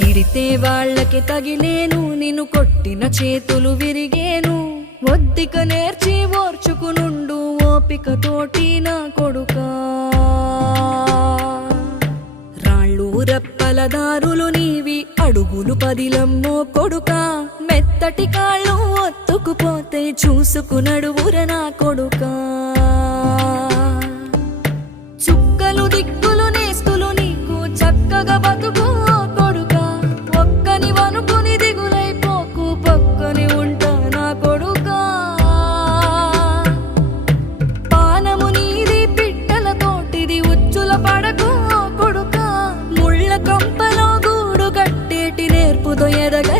తిడితే వాళ్ళకి తగిలేను, నిన్ను కొట్టిన చేతులు విరిగేను. ఒద్దిక నేర్చి ఓర్చుకునుండు ఓపికతోటి నా కొడుకా. రాళ్ళు రప్పల దారులు నీవి, అడుగులు పదిలమ్మో కొడుకా. మెత్తటి కాళ్ళు ఒత్తుకుపోతే చూసుకునడువుర నా కొడుకా. చుక్కలు దిక్కులు నేస్తులు నీకు చక్కగా బతుకు కొడుకా. ఒక్కని వనుకుని దిగులైపోకు, పక్కని ఉంటా నా కొడుకా. పానము నీది పిట్టల తోటిది, ఉచ్చుల పడకు కొడుకా. ముళ్ళ కంపలో గూడు కట్టేటి నేర్పుతో ఎదగ